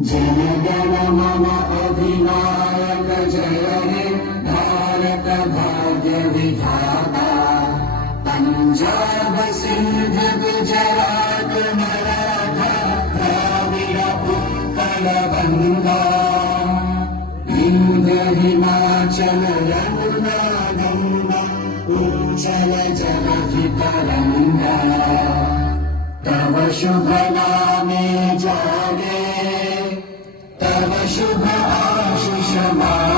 जन गण मन अधिनायक जय हे भारत भाग्य विधाता। पंजाब सिंध गुजरात मराठा द्राविड उत्कल गंगा। विंध्य हिमाचल यमुना गंगा उज्जल जलधि तरंगा। तव शुभ नामे जागे तव शुभ आशीष मागे।